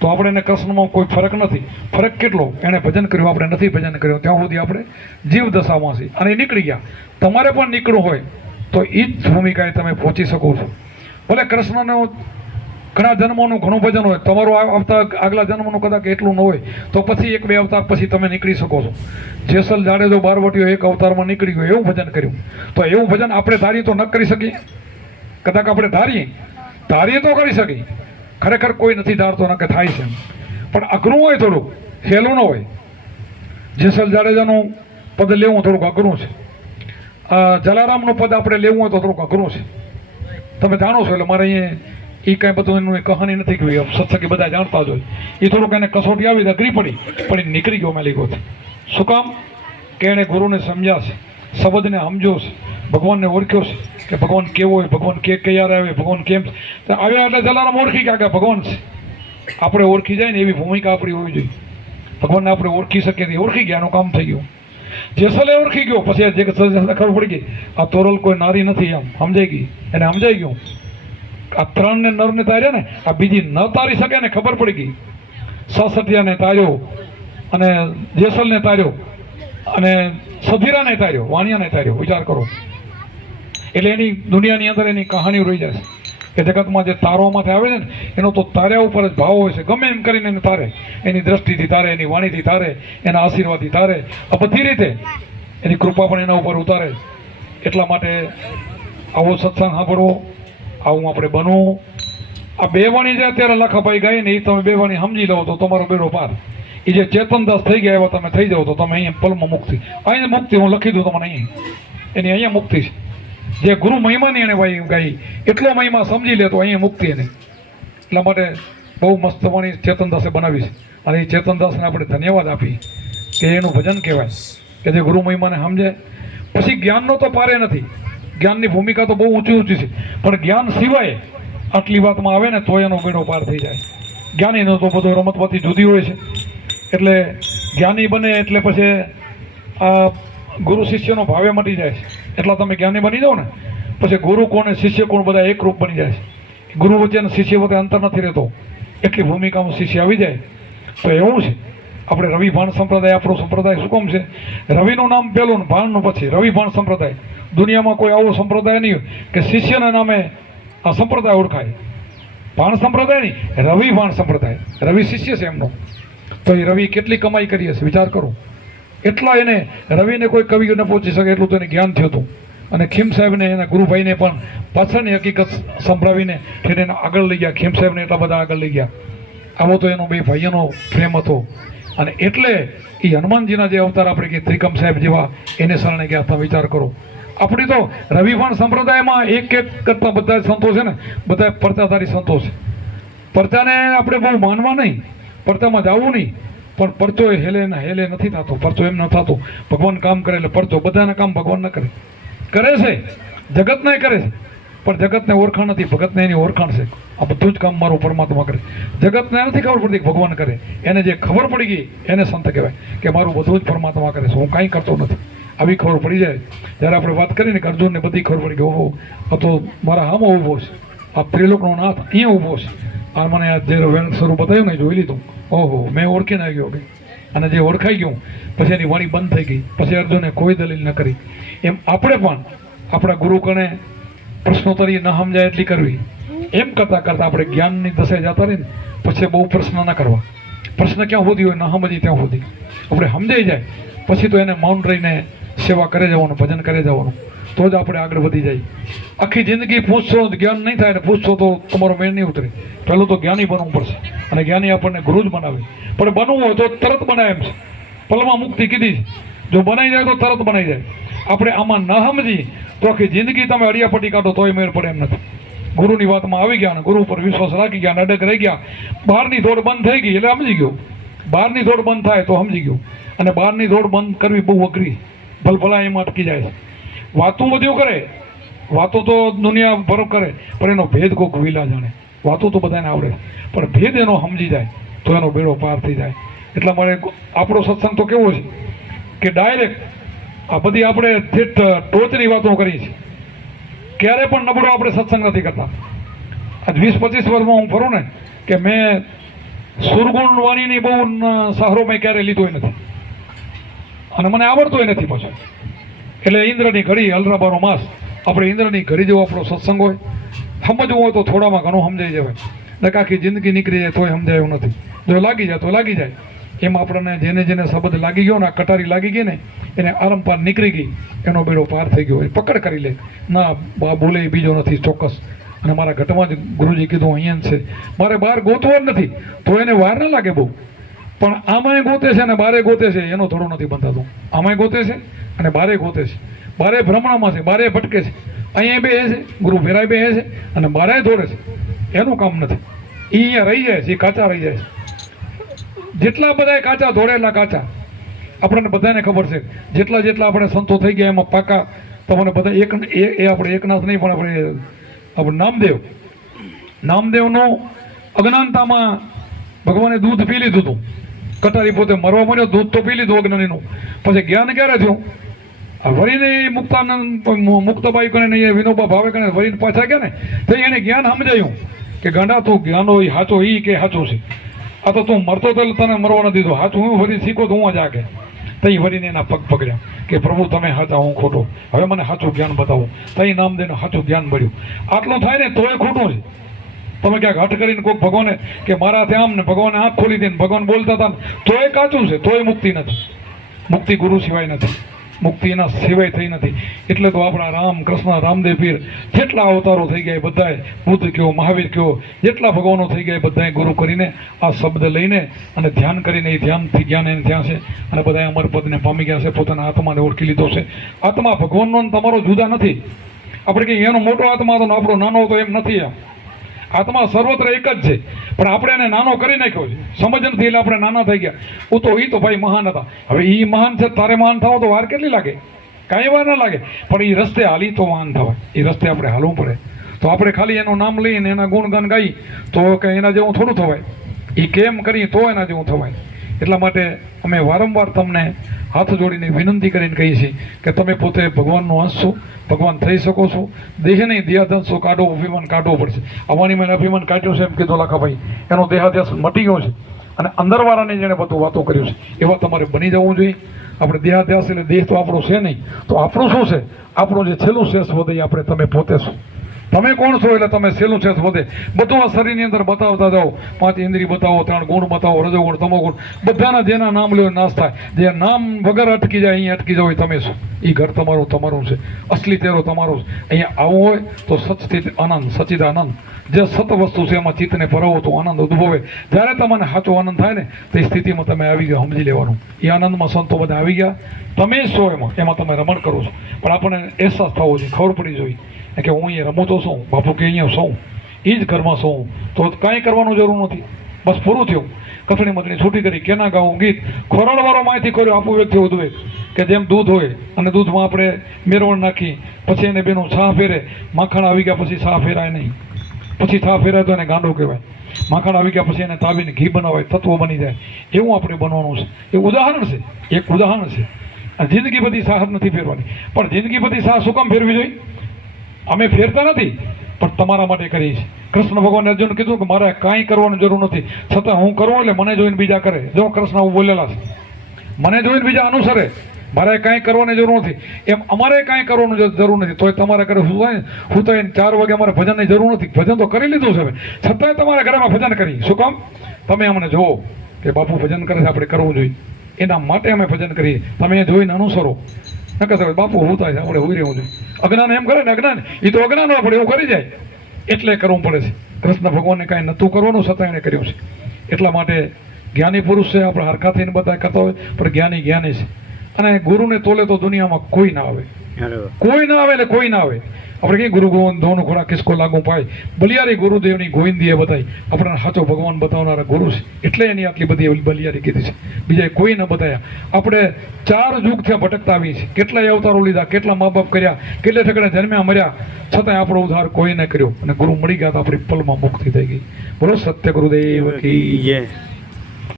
તો આપણે એને કૃષ્ણમાં કોઈ ફરક નથી. ફરક કેટલો, એણે ભજન કર્યું, આપણે નથી ભજન કર્યું, ત્યાં સુધી આપણે જીવ દશામાં છીએ અને એ નીકળી ગયા. તમારે પણ નીકળવું હોય તો એ જ ભૂમિકાએ તમે પહોંચી શકો છો. ભલે કૃષ્ણનો ઘણા જન્મોનું ઘણું ભજન હોય, તમારું અવતાર આગલા જન્મનું કદાચ એટલું ન હોય તો પછી એક બે અવતાર પછી તમે નીકળી શકો છો. જેસલ જાડેજો બારવટીયો એક અવતારમાં નીકળી ગયો, એવું ભજન કર્યું. તો એવું ભજન આપણે ધારીએ તો ન કરી શકીએ? કદાચ આપણે ધારીએ તો કરી શકીએ. ખરેખર કોઈ નથી ધારતો, ન કે થાય છે, પણ અઘરું હોય, થોડુંક સહેલું ન હોય. જેસલ જાડેજાનું પદ લેવું થોડુંક અઘરું છે. જલારામનું પદ આપણે લેવું હોય તો થોડુંક અઘરું છે. તમે જાણો છો, એટલે મારે અહીંયા એ કાંઈ બધું એનું કહાની નથી કહી, સત્સંગી બધા જાણતા જ હોય. એ થોડુંક એને કસોટી આવી, અઘરી પડી, પણ એ નીકળી ગયો મેલીગોથી. શું કામ? કે એણે ગુરુને સમજ્યા છે, શબ્દને સમજ્યો છે, ભગવાનને ઓળખ્યો છે કે ભગવાન કેવો હોય, ભગવાન ક્યારે આવે, ભગવાન કેમ આવ્યા. એટલે જલારામ ઓળખી ગયા કે ભગવાન છે. આપણે ઓળખી જાય ને એવી ભૂમિકા આપણી હોવી જોઈએ. ભગવાનને આપણે ઓળખી શકીએ, ઓળખી ગયા, એનું કામ થઈ ગયું. જેસલે ઓળખી ગયો, પછી જે ખબર પડી ગઈ આ તોરલ કોઈ નારી નથી, એમ સમજાઈ ગઈ, એને સમજાઈ ગયું. આ ત્રણને નરને તાર્યા ને, આ બીજી ન તારી શકે ને ખબર પડી ગઈ. સાસઠિયાને તાર્યો અને જેસલને તાર્યો અને સધીરાને તાર્યો, વાણિયાને તાર્યો. વિચાર કરો. એટલે એની દુનિયાની અંદર એની કહાણીઓ રહી જાય છે કે જગતમાં જે તારવામાંથી આવે છે ને એનો તો તાર્યા ઉપર જ ભાવ હોય છે. ગમે એમ કરીને એને તારે, એની દ્રષ્ટિથી તારે, એની વાણીથી તારે, એના આશીર્વાદથી તારે, આ બધી રીતે એની કૃપા પણ એના ઉપર ઉતારે. એટલા માટે આવો સત્સંગ સાંભળવો, આવું આપણે બનવું. આ બે વાણી જે અત્યારે લાખાભાઈ ગાય ને એ તમે બે વાણી સમજી લો તો તમારો બેડો પાર. એ જે ચેતનદાસ થઈ ગયા એવા તમે થઈ જાઓ તો તમે અહીંયા પલમાં મુક્તિ. અહીંયા મુક્તિ હું લખી દઉં તમને, અહીં એની અહીંયા મુક્તિ છે. જે ગુરુ મહિમાની એને ભાઈ ગાઈ એટલો મહિમા સમજી લે તો અહીંયા મુક્તિ એને. એટલા માટે બહુ મસ્ત વાણી ચેતનદાસે બનાવી છે અને એ ચેતનદાસને આપણે ધન્યવાદ આપી કે એનું ભજન કહેવાય કે જે ગુરુ મહિમાને સમજે. પછી જ્ઞાનનો તો પારે નથી, જ્ઞાનની ભૂમિકા તો બહુ ઊંચી છે, પણ જ્ઞાન સિવાય આટલી વાતમાં આવે ને તો એનો બેડો પાર થઈ જાય. જ્ઞાનીનો તો બધો રમતમાંથી જુદી હોય છે. એટલે જ્ઞાની બને એટલે પછી આ ગુરુ શિષ્યનો ભાવે મટી જાય છે. એટલા તમે જ્ઞાની બની જાઓ ને પછી ગુરુ કોણ શિષ્ય કોણ બધા એકરૂપ બની જાય છે. ગુરુ વચ્ચે અને શિષ્ય વચ્ચે અંતર નથી રહેતો. એટલી ભૂમિકામાં શિષ્ય આવી જાય તો એવું છે. આપણે રવિ ભાણ સંપ્રદાય, આપણો સંપ્રદાય શું કામ છે? રવિનું નામ પહેલું ને ભાણનું પછી. રવિ ભાણ સંપ્રદાય. દુનિયામાં કોઈ આવો સંપ્રદાય નહીં કે શિષ્યના નામે આ સંપ્રદાય ઓળખાય. ભાણ સંપ્રદાય નહીં, રવિ ભાણ સંપ્રદાય. રવિ શિષ્ય છે એમનો. તો એ રવિ કેટલી કમાઈ કરી હશે વિચાર કરો. એટલા એને રવિને કોઈ કવિ ન પહોંચી શકે એટલું તો એને જ્ઞાન થયું હતું. અને ખીમ સાહેબને એના ગુરુભાઈને પણ પાછળની હકીકત સંભળાવીને ફેર એને આગળ લઈ ગયા. ખીમ સાહેબને એટલા બધા આગળ લઈ ગયા. આવો તો એનો બે ભાઈઓનો પ્રેમ હતો. અને એટલે એ હનુમાનજીના જે અવતાર આપણે કે ત્રિકમ સાહેબ જેવા એને શરણે ગયા હતા. વિચાર કરો. આપણી તો રવિભાણ સંપ્રદાયમાં એક કરતા બધા સંતો છે ને, બધા પરચાધારી સંતો છે. પરચાને આપણે બહુ માનવા નહીં, પરચામાં જવું નહીં, પણ પરચો એ હેલે નથી થતો. પરચો એમ ન થતો. ભગવાન કામ કરે એટલે પરચો. બધાના કામ ભગવાન ન કરે, કરે છે જગતને કરે છે, પણ જગતને ઓળખાણ નથી. ભગતને એની ઓળખાણ છે. આ બધું જ કામ મારું પરમાત્મા કરે. જગતને નથી ખબર પડતી કે ભગવાન કરે. એને જે ખબર પડી ગઈ એને સંત કહેવાય કે મારું બધું જ પરમાત્મા કરે છે, હું કાંઈ કરતો નથી. આવી ખબર પડી જાય જ્યારે આપણે વાત કરીને કે અર્જુનને બધી ખબર પડી ગઈ, ઓહો આ તો મારા હામો ઊભો છે, આ ત્રિલોકનો નાથ અહીંયા ઊભો છે. આ મને આ જે વેણ સ્વરૂપ બતાવ્યું ને જોઈ લીધું, ઓહો મેં ઓળખીને આવ્યો કે. અને જે ઓળખાઈ ગયું પછી એની વાણી બંધ થઈ ગઈ. પછી અર્જુને કોઈ દલીલ ન કરી. એમ આપણે પણ આપણા ગુરુ કણે પ્રશ્નોત્તરી ન સમજાય એટલી કરવી. એમ કરતાં કરતાં આપણે જ્ઞાનની દશાએ જતા રહીને પછી બહુ પ્રશ્ન ન કરવા. પ્રશ્ન ક્યાં સુધી હોય ન સમજી ત્યાં સુધી આપણે સમજાઈ જાય પછી તો એને મૌન રહીને સેવા કરે જવાનું, ભજન કરે જવાનું, તો જ આપણે આગળ વધી જાય. આખી જિંદગી પૂછશો જ્ઞાન નહીં થાય ને પૂછશો તો તમારો મેળ નહીં ઉતરે. પહેલું તો જ્ઞાની બનવું પડશે અને જ્ઞાની આપણને ગુરુ જ બનાવે. પણ બનવું હોય તો તરત બનાવે એમ છે. પલમાં મુક્તિ કીધી, જો બનાવી જાય તો તરત બનાવી જાય. આપણે આમાં ન સમજી તો આખી જિંદગી તમે અડિયાપટ્ટી કાઢો તોય મેળ પડે એમ નથી. ગુરુની વાતમાં આવી ગયા અને ગુરુ ઉપર વિશ્વાસ રાખી ગયા, અડગ રહી ગયા. બહારની દોડ બંધ થઈ ગઈ એટલે સમજી ગયો. બહારની દોડ બંધ થાય તો સમજી ગયો. અને બહારની દોડ બંધ કરવી બહુ અઘરી. ભલભલા એમાં અટકી જાય છે. વાતું બધું કરે, વાતો તો દુનિયા ભરો કરે, પણ એનો ભેદ કોઈક વિલા જાણે. વાતો તો બધાને આવડે, પણ ભેદ એનો સમજી જાય તો એનો બેડો પાર થઈ જાય. એટલા માટે આપણો સત્સંગ તો કેવો છે કે ડાયરેક્ટ આ બધી આપણે ટોચની વાતો કરી છે. ક્યારે પણ નબળો આપણે સત્સંગ નથી કરતા. આજ 20-25 વર્ષમાં હું ફરું ને કે મેં સુરગુણ વાણીની બહુ સહારો મેં ક્યારે લીધો નથી અને મને આવડતોય નથી પાછો. એટલે ઇન્દ્રની ઘડી અલરાબાનો માસ, આપણે ઇન્દ્રની ઘડી જેવો આપણો સત્સંગ હોય. સમજવું હોય તો થોડામાં ઘણું સમજાઈ જવાય, એટલે આખી જિંદગી નીકળી જાય તોય સમજાય એવું નથી. જો લાગી જાય તો લાગી જાય. એમ આપણને જેને જેને શબ્દ લાગી ગયો ને, કટારી લાગી ગઈ ને, એને આરંપાર નીકળી ગઈ, એનો બેડો પાર થઈ ગયો. એ પકડ કરી લે, ના બોલે એ બીજો નથી ચોક્કસ. અને મારા ઘટમાં જ ગુરુજી કીધું અહીંયા જ છે, મારે બહાર ગોતવો જ નથી, તો એને વાર ના લાગે બહુ. પણ આમાંય ગોતે છે અને બારે ગોતે છે, એનો થોડો નથી બંધાતો. આમાંય ગોતે છે અને બારે ગોતે છે, બારે ભ્રમણામાં છે, બારે ભટકે છે. અહીંયા બે છે, ગુરુ ફેરાય બે છે અને બારે દોડે છે. એનું કામ નથી, એ અહીંયા રહી જાય છે, એ કાચા રહી જાય છે. જેટલા બધા કાચા દોડેલા કાચા, આપણને બધાને ખબર છે. જેટલા જેટલા આપણે સંતો થઈ ગયા એમાં પાકા તમને બધા એક એ આપણે એકનાથ નહીં, પણ આપણે નામદેવનું અજ્ઞાનતામાં ભગવાને દૂધ પી લીધું હતું. કટારી પોતે મરવા મળ્યો, દૂધ તો પી લીધું અજ્ઞાનીનું. પછી જ્ઞાન ક્યારે થયું? વરીને મુક્તાનંદ મુક્તબાઈ કરીને વિનોબા ભાવે કરીને વરીને પાછા ગયા ને, તો એને જ્ઞાન સમજાયું કે ગાંડા તું જ્ઞાન હોય સાચો ઈ કે સાચું છે. આ તો તું મરતો તો તને મરવા નથી દીધો, સાચું હું વરી શીખો તો હું જ આગે. તઈ વરીને એના પગ પકડ્યા કે પ્રભુ તમે સાચા, હું ખોટો, હવે મને સાચું જ્ઞાન બતાવો. તઈ નામ દઈને સાચું જ્ઞાન મળ્યું. આટલું થાય ને તોય ખોટું છે. તમે ક્યાંક હઠ કરીને કોઈ ભગવાને કે મારા ત્યાં આમ ને ભગવાને આંખ ખોલી દઈને ભગવાન બોલતા હતા તોય કાચું છે, તોય મુક્તિ નથી. મુક્તિ ગુરુ સિવાય નથી, મુક્તિ એના સિવાય થઈ નથી. એટલે તો આપણા રામ કૃષ્ણ રામદેવ પીર જેટલા અવતારો થઈ ગયા બધાએ, બુદ્ધ કયો મહાવીર કયો, જેટલા ભગવાનો થઈ ગયા બધાએ ગુરુ કરીને આ શબ્દ લઈને અને ધ્યાન કરીને એ ધ્યાનથી જ્ઞાન એને ત્યાં છે અને બધાએ અમર પદને પામી ગયા છે, પોતાના આત્માને ઓળખી લીધો છે. આત્મા ભગવાનનો તમારો જુદા નથી. આપણે કહીએ એનો મોટો આત્મા તો આપણો નાનો તો એમ નથી. આત્મા સર્વત્ર એક જ છે, પણ આપણે એને નાનો કરી નાખ્યો છે. સમજ નથી એટલે આપણે નાના થઈ ગયા. એ તો ભાઈ મહાન હતા, હવે એ મહાન છે, તારે મહાન થવો તો વાર કેટલી લાગે? કાંઈ વાર ના લાગે. પણ એ રસ્તે હાલી તો મહાન થવાય, એ રસ્તે આપણે હાલવું પડે. તો આપણે ખાલી એનું નામ લઈને એના ગુણગાન ગાઈ તો કે એના જેવું થોડું થવાય. એ કેમ કરીએ તો એના જેવું થવાય. એટલા માટે અમે વારંવાર તમને હાથ જોડીને વિનંતી કરીને કહીએ છીએ કે તમે પોતે ભગવાનનો અંશ છો, ભગવાન થઈ શકો છો. દેહને દેહાધંસો કાઢો, અભિમાન કાઢવો પડશે. આવવાની મેં અભિમાન કાઢ્યું છે એમ કીધું લાખાભાઈ, એનો દેહાધ્યાસ મટી ગયો છે અને અંદરવાળાને જેણે બધું વાતો કર્યું છે એવા તમારે બની જવું જોઈએ. આપણે દેહાધ્યાસ એટલે દેહ તો આપણો છે નહીં, તો આપણું શું છે? આપણું જે છેલ્લું શેષ વધે આપણે તમે પોતે છો. તમે કોણ છો એટલે તમે છેલ્લું શેષ વધે બધું આ શરીરની અંદર બતાવતા જાઓ. 5 ઇન્દ્રિય બતાવો, 3 ગુણ બતાવો, રજોગુણ તમોગુણ, બધાના જેના નામ લ્યો નાશ થાય. જે નામ વગર અટકી જાય અહીંયા અટકી જાવ તમે છો. એ ઘર તમારું છે, અસલી તેરો તમારો છે. અહીંયા આવવું હોય તો સચિત આનંદ, સચિદાનંદ જે સત વસ્તુ છે એમાં ચિત્તને પરાવો તો આનંદ ઉદ્ભવે. જ્યારે તમને સાચો આનંદ થાય ને તે સ્થિતિમાં તમે આવી ગયા, સમજી લેવાનું. એ આનંદમાં સંતો બધા આવી ગયા, તમે જ છો એમાં તમે રમણ કરો છો. પણ આપણને અહેસાસ થવો જોઈએ, ખબર પડી જોઈએ કે હું અહીંયા રમું તો શું, બાપુ કે અહીંયા શું, એ જ ઘરમાં શું, તો કાંઈ કરવાનું જરૂર નથી. બસ પૂરું થયું. કથણી મથણી છૂટી કરી, કેના ગાવું ગીત, ખોરડવાળો માહિતી કર્યો આપું વ્યક્તિ વધુ એક કે જેમ દૂધ હોય અને દૂધમાં આપણે મેરવણ નાખી પછી એને બેનું છા ફેરે. માખણ આવી ગયા પછી છા ફેરાય નહીં, પછી છા ફેરાય તો એને ગાંડો કહેવાય. માખણ આવી ગયા પછી એને તાવીને ઘી બનાવાય, તત્વો બની જાય. એવું આપણે બનવાનું છે. એ ઉદાહરણ છે, એક ઉદાહરણ છે. જિંદગી બધી સાહ નથી ફેરવાની, પણ જિંદગી બધી સાહ શું કામ ફેરવી જોઈએ? અમે ફેરતા નથી, પણ તમારા માટે કરીએ છીએ. કૃષ્ણ ભગવાને અર્જુન કીધું કે મારે કાંઈ કરવાની જરૂર નથી, છતાં હું કરું એટલે મને જોઈને બીજા કરે. જો કૃષ્ણ હું બોલેલા છે, મને જોઈને બીજા અનુસરે, મારે કાંઈ કરવાની જરૂર નથી. એમ અમારે કાંઈ કરવાનું જરૂર નથી, તોય તમારે ઘરે હું તો 4 વાગે અમારે ભજનની જરૂર નથી. ભજન તો કરી લીધું છે, છતાંય તમારા ઘરમાં ભજન કરી. શું કામ? તમે અમને જુઓ કે બાપુ ભજન કરે છે, આપણે કરવું જોઈએ, એના માટે અમે ભજન કરીએ. તમે એ જોઈને અનુસરો. નકર બાપુ હું થાય છે, આપણે હોઈ રહેવું જોઈએ. અજ્ઞાન એમ કરે ને, અજ્ઞાન એ તો અજ્ઞાન આપણે એવું કરી જાય એટલે કરવું પડે છે. કૃષ્ણ ભગવાનને કાંઈ નહોતું કરવાનું, છતાં એણે કર્યું છે. એટલા માટે જ્ઞાની પુરુષ છે, આપણે હરખા થઈને બધા કરતા હોય, પણ જ્ઞાની છે. અને ગુરુને તોલે તો દુનિયામાં કોઈ ના આવે, કોઈ ના આવે એટલે કોઈ ના આવે. આપણે કહીએ ગુરુ ગોવિંદ ધોનો ખોડા કિસકો લાગુ પાય. બલિયારી ગુરુદેવની ગોવિંદીએ બતાવી, આપણને સાચો ભગવાન બતાવનારા ગુરુ છે, એટલે એની આટલી બધી બલિયારી કીધી છે. બીજા કોઈ ન બતાવ્યા. આપણે 4 યુગથી ભટકતા આવી છે, કેટલાય અવતારો લીધા, કેટલા મા બાપ કર્યા, કેટલે ઠેકાણે જન્મ્યા મર્યા, છતાંય આપણો ઉદ્ધાર કોઈ ન કર્યો. અને ગુરુ મળી ગયા તો આપણી પલમાં મુક્તિ થઈ ગઈ. બોલો સત્ય ગુરુદેવ કી જય.